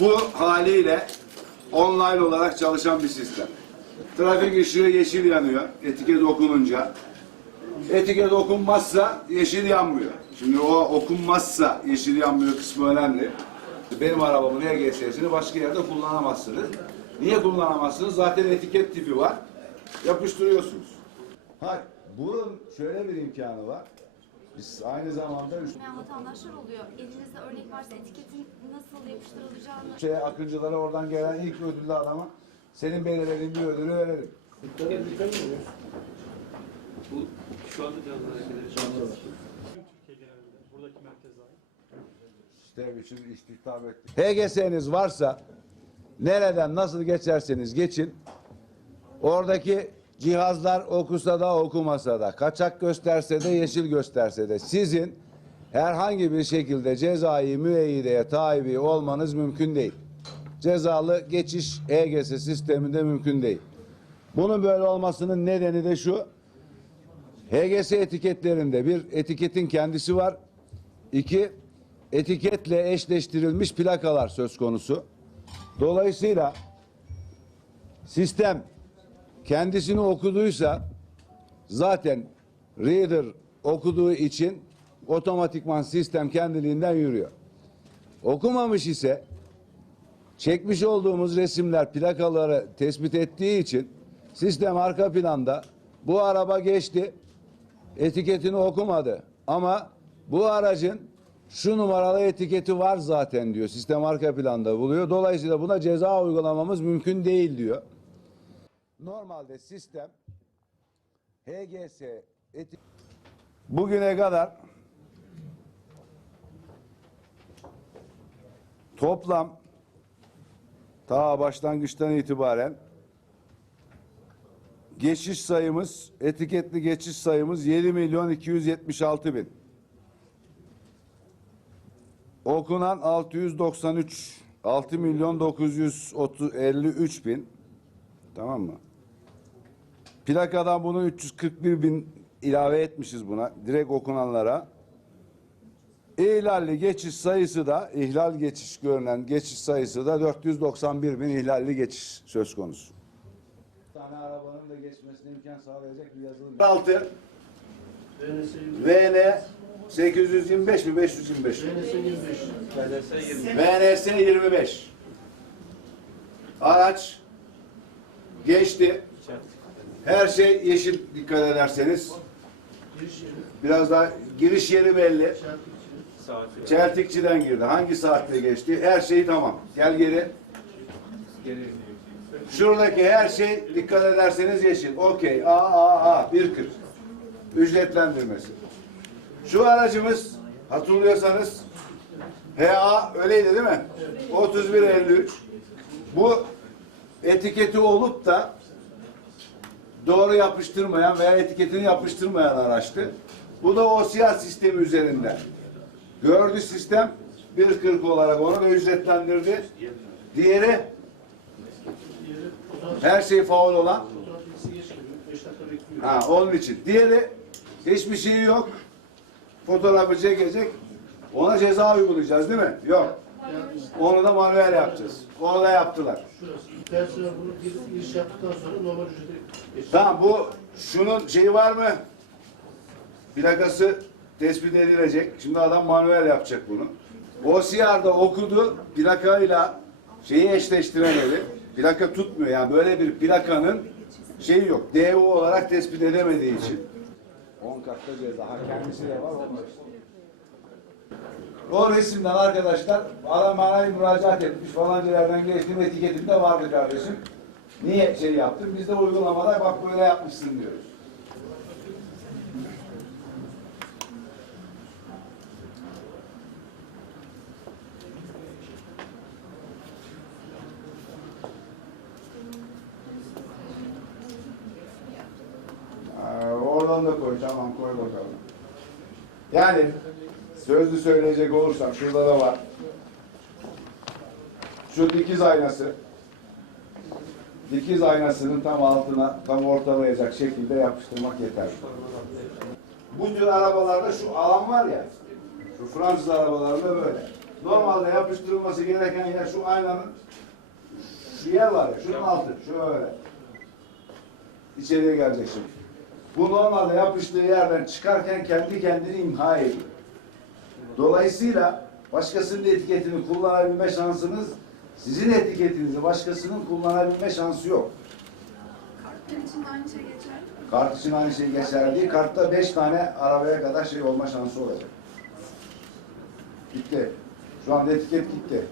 bu haliyle online olarak çalışan bir sistem. Trafik ışığı yeşil yanıyor etiket okununca. Etiket okunmazsa yeşil yanmıyor. Şimdi o okunmazsa yeşil yanmıyor kısmı önemli. Benim arabamın EGS'sini başka yerde kullanamazsınız. Niye kullanamazsınız? Zaten etiket tipi var. Yapıştırıyorsunuz. Hayır, bunun şöyle bir imkanı var. Biz aynı zamanda Yani vatandaşlar oluyor. Elinizde örnek varsa etiketin nasıl yapıştırılacağını şey akıncılara oradan gelen ilk ödüllü adama senin belirlediğin bir ödülü verelim. Bu şu anda canlı hareketleri var. Türkiye genelinde buradaki merkez dahil. İşte için istihdam ettik. HGS'niz varsa nereden nasıl geçerseniz geçin. Oradaki cihazlar okusa da okumasa da, kaçak gösterse de yeşil gösterse de sizin herhangi bir şekilde cezai müeyyideye tabi olmanız mümkün değil. Cezalı geçiş EGS sisteminde mümkün değil. Bunun böyle olmasının nedeni de şu. HGS etiketlerinde bir etiketin kendisi var. İki, etiketle eşleştirilmiş plakalar söz konusu. Dolayısıyla sistem kendisini okuduysa zaten reader okuduğu için otomatikman sistem kendiliğinden yürüyor. Okumamış ise çekmiş olduğumuz resimler plakaları tespit ettiği için sistem arka planda bu araba geçti etiketini okumadı ama bu aracın şu numaralı etiketi var zaten diyor. Sistem arka planda buluyor. Dolayısıyla buna ceza uygulamamız mümkün değil diyor. Normalde sistem HGS eti bugüne kadar toplam ta başlangıçtan itibaren geçiş sayımız, etiketli geçiş sayımız 7 milyon 276 bin. Okunan 693, 6 milyon 953 bin. Tamam mı? Plakadan bunu 341 bin ilave etmişiz buna. Direkt okunanlara. İhlalli geçiş sayısı da, ihlal geçiş görünen geçiş sayısı da 491 bin ihlalli geçiş söz konusu tane arabanın da geçmesine imkan sağlayacak bir yazılım. 6 VN 825 mi 525 mi? VNS 25 Araç geçti. Her şey yeşil dikkat ederseniz. Biraz daha giriş yeri belli. Çeltikçiden girdi. Hangi saatte geçti? Her şey tamam. Gel geri Şuradaki her şey dikkat ederseniz yeşil. Okey. A A A 1.40. Ücretlendirmesi. Şu aracımız hatırlıyorsanız HA öyleydi değil mi? 3153. Bu etiketi olup da doğru yapıştırmayan veya etiketini yapıştırmayan araçtı. Bu da OCR sistemi üzerinden. Gördü sistem 1.40 olarak onu da ücretlendirdi. Diğeri her şey faul olan. Ha, onun için. Diğeri hiçbir şey yok. Fotoğrafı çekecek. Ona ceza uygulayacağız değil mi? Yok. Onu da manuel yapacağız. Onu da yaptılar. Tersine bunu gir- giriş yaptıktan sonra normal ücreti. Tamam bu şunun şeyi var mı? Plakası tespit edilecek. Şimdi adam manuel yapacak bunu. OCR'da okudu plakayla şeyi eşleştiremedi. Plaka tutmuyor yani böyle bir plakanın şeyi yok. DO olarak tespit edemediği için. 10 katta ceza. Ha, kendisi de var. olmaz. O resimden arkadaşlar adam bana bir müracaat etmiş falanca yerden geçtim etiketimde vardı kardeşim. Niye şey yaptın? Biz de uygulamada bak böyle yapmışsın diyoruz. Aa, oradan da koy tamam koy bakalım. Yani sözlü söyleyecek olursam şurada da var. Şu dikiz aynası. Dikiz aynasının tam altına tam ortalayacak şekilde yapıştırmak yeterli. Bu tür arabalarda şu alan var ya. Şu Fransız arabalarında böyle. Normalde yapıştırılması gereken yer şu aynanın şu yer var ya, şunun altı, şöyle. İçeriye gelecek. Bu normalde yapıştığı yerden çıkarken kendi kendini imha ediyor. Dolayısıyla başkasının etiketini kullanabilme şansınız, sizin etiketinizi başkasının kullanabilme şansı yok. Kartlar için aynı şey geçer. Kart için aynı şey geçerli değil. Kartta beş tane arabaya kadar şey olma şansı olacak. Gitti. Şu anda etiket gitti.